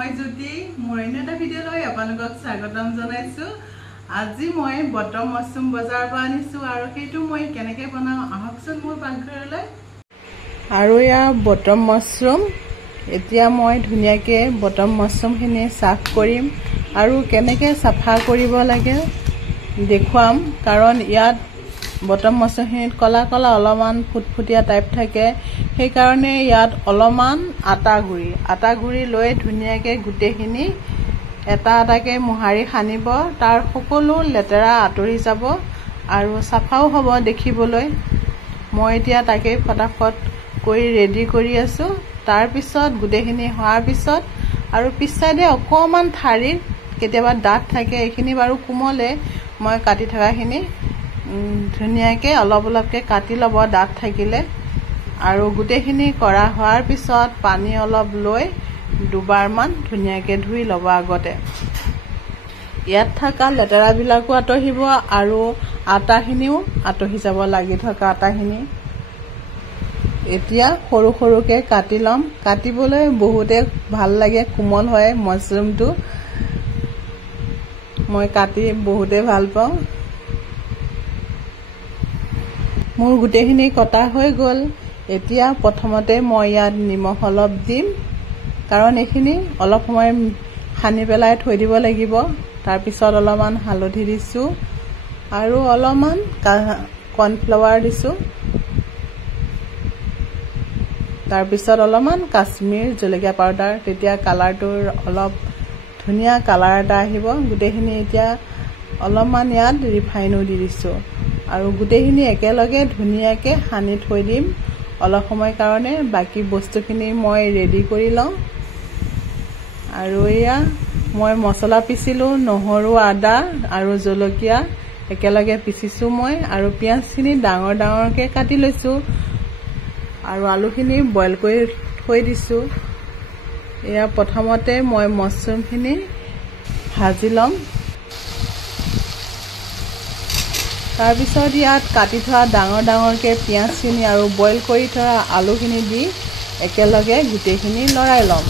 মই জ্যোতি মোৰ এটা ভিডিঅ' লৈ আপোনালোকক স্বাগতম জনাইছো। আজি মই বটম মাছৰুম বজাৰৰ পৰা আনিছো আৰু সেইটো মই কেনেকৈ বনাও আহকচোন মোৰ পাকঘৰলৈ। আৰু ইয়া বটম মাছৰুম এতিয়া মই ধুনীয়াকৈ বটম মাছৰুমখিনি সাফ কৰিম আৰু কেনেকৈ সাফা কৰিব লাগে দেখুৱাম। কাৰণ ইয়াত বটম মাছৰুমখিনিত কলা কলা অলপমান ফুটফুটিয়া টাইপ থাকে, সেইকাৰণে ইয়াত অলপমান আটা গুৰি লৈ ধুনীয়াকৈ গোটেইখিনি এটা এটাকৈ মোহাৰি সানিব। তাৰ সকলো লেতেৰা আঁতৰি যাব আৰু চাফাও হ'ব দেখিবলৈ। মই এতিয়া তাকেই ফটাফট কৰি ৰেডি কৰি আছো। তাৰ পিছত গোটেইখিনি হোৱাৰ পিছত আৰু পিছ চাইডে অকণমান ঠাৰিত কেতিয়াবা দাগ থাকে, এইখিনি বাৰু কোমলে মই কাটি থকাখিনি ধুনীয়াকৈ অলপ অলপকৈ কাটি ল'ব দাগ থাকিলে। আৰু গোটেইখিনি কৰা হোৱাৰ পিছত পানী অলপ লৈ দুবাৰমান ধুনীয়াকৈ ধুই ল'ব। আগতে ইয়াত থকা লেতেৰাবিলাকো আঁতৰিব আৰু আটাখিনিও আঁতৰি যাব, লাগি থকা আটাখিনি। এতিয়া সৰু সৰুকৈ কাটি ল'ম। কাটিবলৈ বহুতে ভাল লাগে, কোমল হয় মাছৰুমটো। মই কাটি বহুতে ভাল পাওঁ। মোৰ গোটেইখিনি কটা হৈ গ'ল। এতিয়া প্ৰথমতে মই ইয়াত নিমখ অলপ দিম, কাৰণ এইখিনি অলপ সময় সানি পেলাই থৈ দিব লাগিব। তাৰপিছত অলপমান হালধি দিছোঁ আৰু অলপমান কৰ্ণফ্লাৱাৰ দিছোঁ। তাৰপিছত অলপমান কাশ্মীৰ জলকীয়া পাউডাৰ, তেতিয়া কালাৰটোৰ অলপ ধুনীয়া কালাৰ এটা আহিব। গোটেইখিনি এতিয়া অলপমান ইয়াত ৰিফাইনো দি দিছোঁ আৰু গোটেইখিনি একেলগে ধুনীয়াকৈ সানি থৈ দিম অলপ সময় কাৰণে। বাকী বস্তুখিনি মই ৰেডি কৰি লওঁ। আৰু এয়া মই মছলা পিচিলোঁ, নহৰু আদা আৰু জলকীয়া একেলগে পিচিছোঁ মই। আৰু পিঁয়াজখিনি ডাঙৰ ডাঙৰকৈ কাটি লৈছোঁ আৰু আলুখিনি বইল কৰি থৈ দিছোঁ। এয়া প্ৰথমতে মই মাছৰুমখিনি ভাজি ল'ম। তাৰপিছত ইয়াত কাটি থোৱা ডাঙৰ ডাঙৰকৈ পিঁয়াজখিনি আৰু বইল কৰি থোৱা আলুখিনি দি একেলগে গোটেইখিনি লৰাই ল'ম।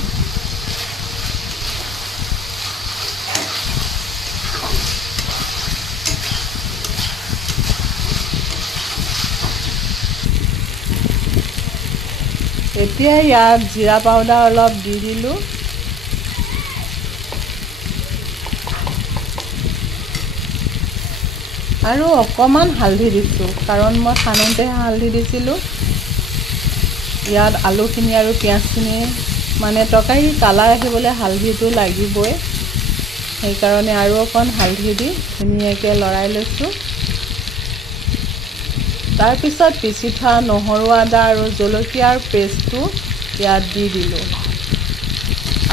এতিয়া ইয়াত জিৰা পাউডাৰ অলপ দি দিলোঁ। আৰু অকণমান হালধি দিছোঁ, কাৰণ মই সানোতেহে হালধি দিছিলোঁ। ইয়াত আলুখিনি আৰু পিঁয়াজখিনি মানে তৰকাৰী কালাৰ আহিবলৈ হালধিটো লাগিবই, সেইকাৰণে আৰু অকণ হালধি দি ধুনীয়াকৈ লৰাই লৈছোঁ। তাৰপিছত পিচি থোৱা নহৰু আদা আৰু জলকীয়াৰ পেষ্টটো ইয়াত দি দিলোঁ।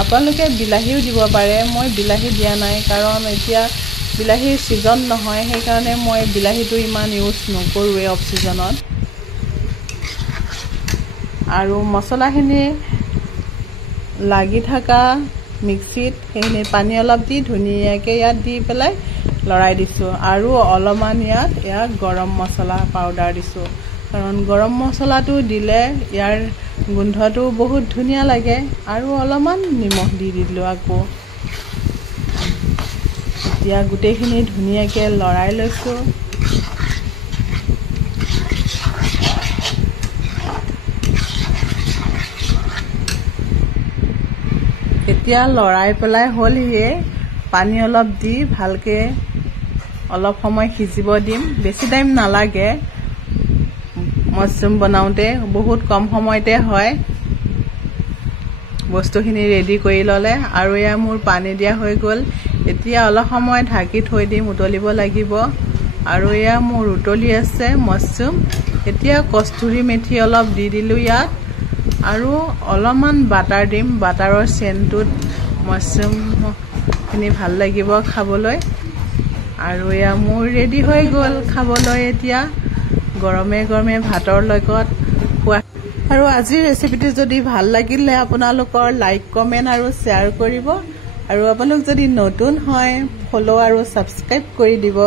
আপোনালোকে বিলাহীও দিব পাৰে, মই বিলাহী দিয়া নাই কাৰণ এতিয়া বিলাহীৰ ছিজন নহয়, সেইকাৰণে মই বিলাহীটো ইমান ইউজ নকৰোঁৱে অফ ছিজনত। আৰু মছলাখিনি লাগি থকা মিক্সিত সেইখিনি পানী অলপ দি ধুনীয়াকৈ ইয়াত দি পেলাই লৰাই দিছোঁ। আৰু অলপমান ইয়াত গৰম মছলা পাউডাৰ দিছোঁ, কাৰণ গৰম মছলাটো দিলে ইয়াৰ গোন্ধটো বহুত ধুনীয়া লাগে। আৰু অলপমান নিমখ দি দিলোঁ আকৌ। এতিয়া গোটেইখিনি ধুনীয়াকৈ লৰাই লৈছোঁ। এতিয়া লৰাই পেলাই হ'লহিয়ে, পানী অলপ দি ভালকৈ অলপ সময় সিজিব দিম। বেছি টাইম নালাগে, মাছৰুম বনাওঁতে বহুত কম সময়তে হয় বস্তুখিনি ৰেডি কৰি ল'লে। আৰু এয়া মোৰ পানী দিয়া হৈ গ'ল। এতিয়া অলপ সময় ঢাকি থৈ দিম, উতলিব লাগিব। আৰু এয়া মোৰ উতলি আছে মাছৰুম। এতিয়া কস্তুৰী মেথি অলপ দি দিলোঁ ইয়াত আৰু অলপমান বাটাৰ দিম। বাটাৰৰ চেণ্টটোত মাছৰুমখিনি ভাল লাগিব খাবলৈ। আৰু এয়া মোৰ ৰেডি হৈ গ'ল খাবলৈ। এতিয়া গৰমে গৰমে ভাতৰ লগত খোৱা। আৰু আজিৰ ৰেচিপিটো যদি ভাল লাগিলে আপোনালোকৰ লাইক কমেণ্ট আৰু শ্বেয়াৰ কৰিব। আৰু আপোনালোক যদি নতুন হয় ফ'ল' আৰু ছাবস্ক্ৰাইব কৰি দিব।